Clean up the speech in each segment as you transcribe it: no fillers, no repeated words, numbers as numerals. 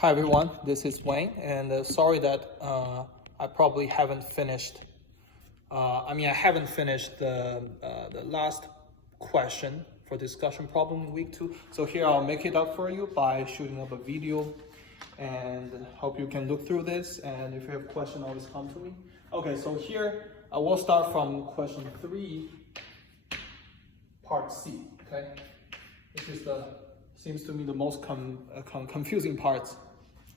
Hi everyone, this is Wayne, and sorry that I probably haven't finished. I haven't finished the last question for discussion problem in week 2. So here I'll make it up for you by shooting up a video, and hope you can look through this. And if you have a question, always come to me. Okay, so here I will start from question 3, part C. Okay, this is seems to me the most confusing parts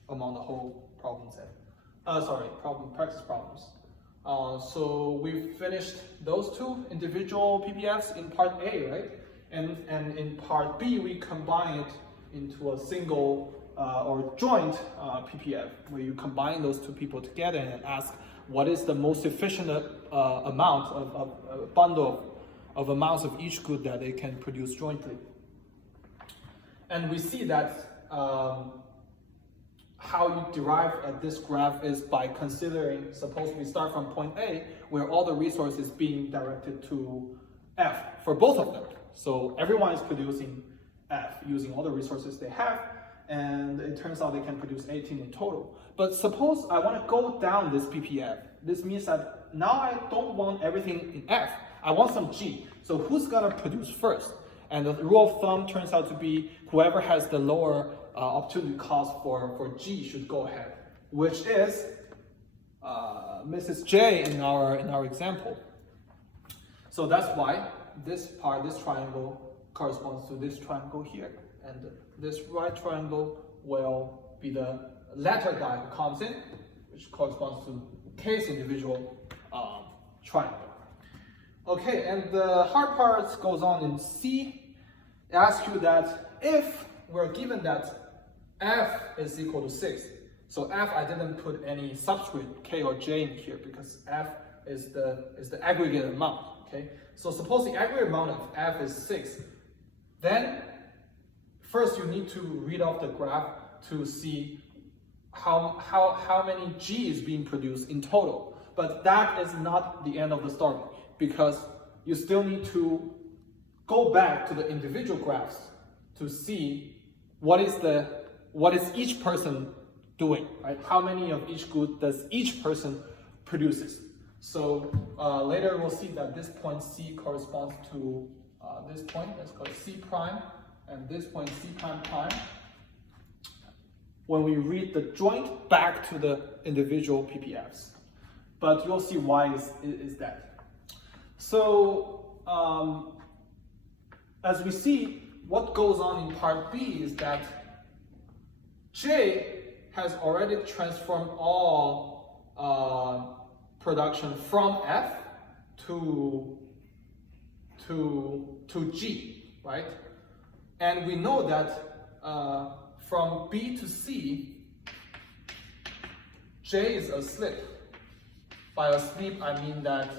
among the whole problem set. Practice problems. So we finished those two individual PPFs in part A, right? And in part B, we combine it into a single or joint PPF, where you combine those two people together and ask what is the most efficient amount of a bundle of amounts of each good that they can produce jointly. And we see that how you derive at this graph is by considering, suppose we start from point A, where all the resources being directed to F for both of them. So everyone is producing F using all the resources they have, and it turns out they can produce 18 in total. But suppose I want to go down this PPF. This means that now I don't want everything in F. I want some G. So who's gonna produce first? And the rule of thumb turns out to be whoever has the lower opportunity cost for G should go ahead, which is Mrs. J in our example. So that's why this triangle corresponds to this triangle here, and this right triangle will be the latter guy who comes in, which corresponds to K's individual triangle. Okay, and the hard part goes on in C. It asks you that if we're given that F is equal to 6, so F, I didn't put any subscript K or J in here because F is the aggregate amount. Okay, so suppose the aggregate amount of F is 6, then first you need to read off the graph to see how many G is being produced in total. But that is not the end of the story, because you still need to go back to the individual graphs to see what is each person doing, right? How many of each good does each person produces? So later we'll see that this point C corresponds to this point, that's called C prime, and this point C prime prime, when we read the joint back to the individual PPFs. But you'll see why is that. So as we see, what goes on in part B is that J has already transformed all production from F to G, right? And we know that from B to C, J is asleep. By asleep, I mean that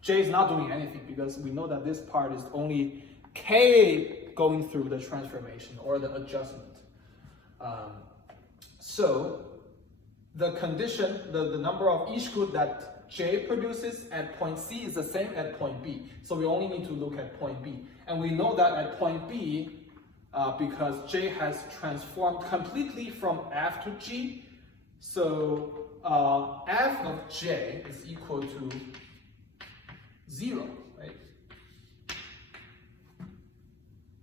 J is not doing anything, because we know that this part is only K going through the transformation or the adjustment. So the condition, the number of each good that J produces at point C is the same at point B. So we only need to look at point B. And we know that at point B, because J has transformed completely from F to G, so F of J is equal to 0, right?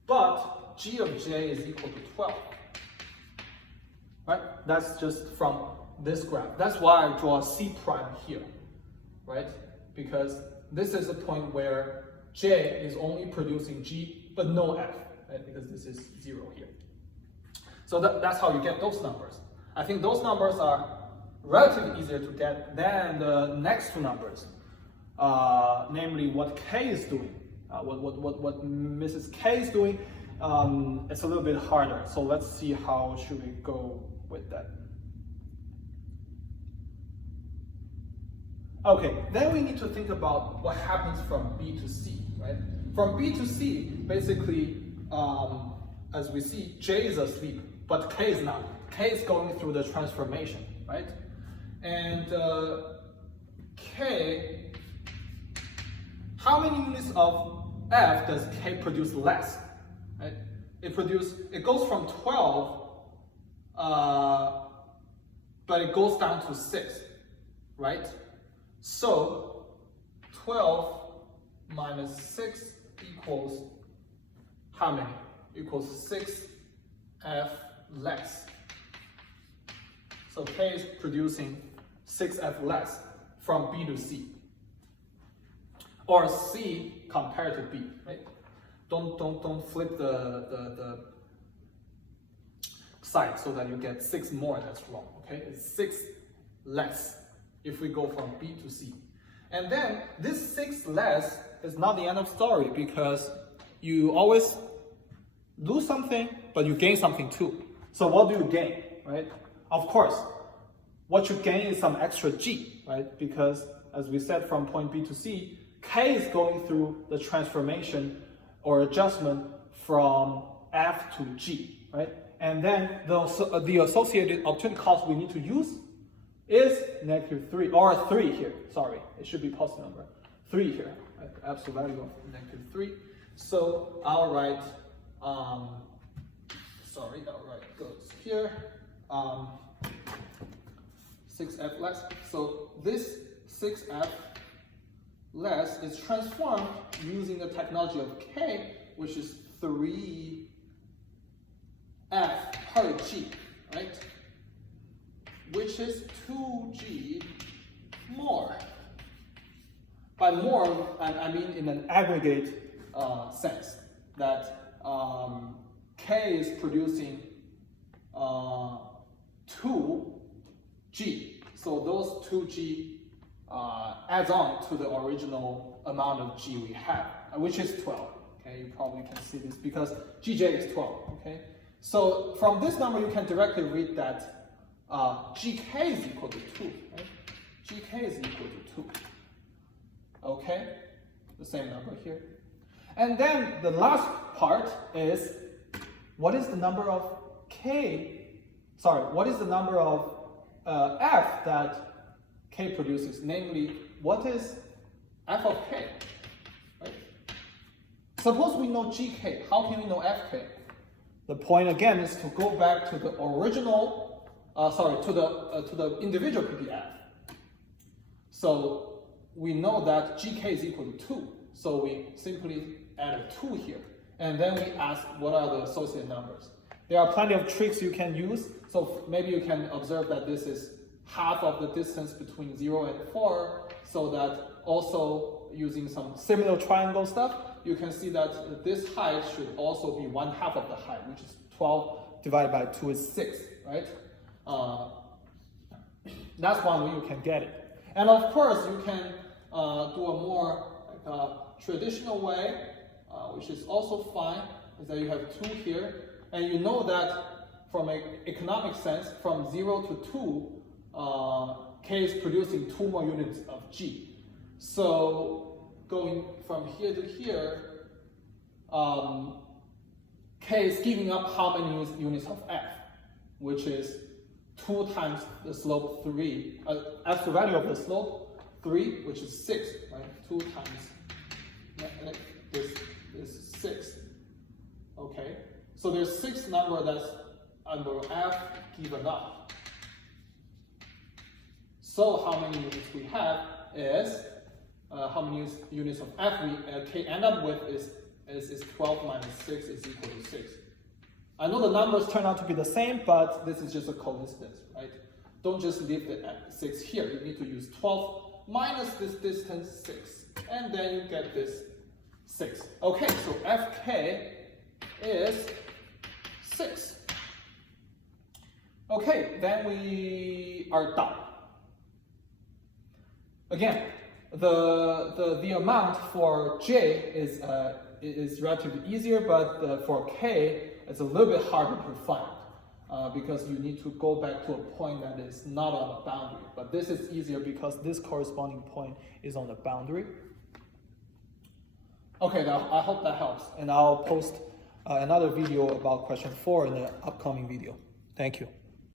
But G of J is equal to 12, right? That's just from this graph. That's why I draw C prime here, right? Because this is a point where J is only producing G, but no F, right? Because this is 0 here. So that's how you get those numbers. I think those numbers are relatively easier to get than the next two numbers. Namely what K is doing, what Mrs. K is doing. It's a little bit harder. So let's see how should we go with that. Okay, then we need to think about what happens from B to C, right? From B to C, basically, as we see, J is asleep, but K is not. K is going through the transformation, right? And K, how many units of F does K produce less? Right? It goes from 12 but it goes down to 6, right? So 12 minus 6 equals how many? Equals 6f less. So K is producing 6f less from B to C. Or C compared to B, right? Don't flip the side so that you get 6 more, that's wrong, okay? It's 6 less if we go from B to C. And then this 6 less is not the end of story, because you always lose something, but you gain something too. So what do you gain, right? Of course, what you gain is some extra G, right? Because as we said, from point B to C, K is going through the transformation or adjustment from F to G, right? And then the associated opportunity cost we need to use is -3, or 3 here, sorry, it should be positive number, 3 here, right? Absolute value of -3. So I'll write, goes here, 6f less. So this 6f less is transformed using the technology of K, which is 3f per G, right? Which is 2G more. By more, I mean in an aggregate sense, that K is producing 2G. So those 2G adds on to the original amount of G we have, which is 12. Okay, you probably can see this because GJ is 12. Okay, so from this number you can directly read that GK is equal to 2. Right? GK is equal to 2. Okay, the same number here. And then the last part is, what is the number of what is the number of F that K produces? Namely, what is F of K? Right? Suppose we know GK, how can we know FK? The point again is to go back to the original, to the individual PPF. So we know that GK is equal to 2. So we simply add a 2 here. And then we ask what are the associated numbers. There are plenty of tricks you can use. So maybe you can observe that this is half of the distance between 0 and 4. So that also using some similar triangle stuff, you can see that this height should also be 1/2 of the height, which is 12 divided by 2 is 6, right? That's one way you can get it. And of course, you can do a more traditional way, which is also fine, is that you have 2 here, and you know that from an economic sense, from 0 to 2, K is producing 2 more units of G. So going from here to here, K is giving up how many units of F, which is 2 times the slope 3, as the value of the slope 3, which is 6, right? 2 times this is 6. Okay, so there's 6 number that's under F given up. So how many units we have is how many units of F we K end up with is 12 minus 6 is equal to 6. I know the numbers turn out to be the same, but this is just a coincidence, right? Don't just leave the 6 here. You need to use 12 minus this distance 6, and then you get this 6. Okay, so Fk is 6. Okay, then we are done. Again, the amount for J is relatively easier, but for K, it's a little bit harder to find because you need to go back to a point that is not on the boundary. But this is easier because this corresponding point is on the boundary. Okay, now I hope that helps, and I'll post another video about question 4 in the upcoming video. Thank you.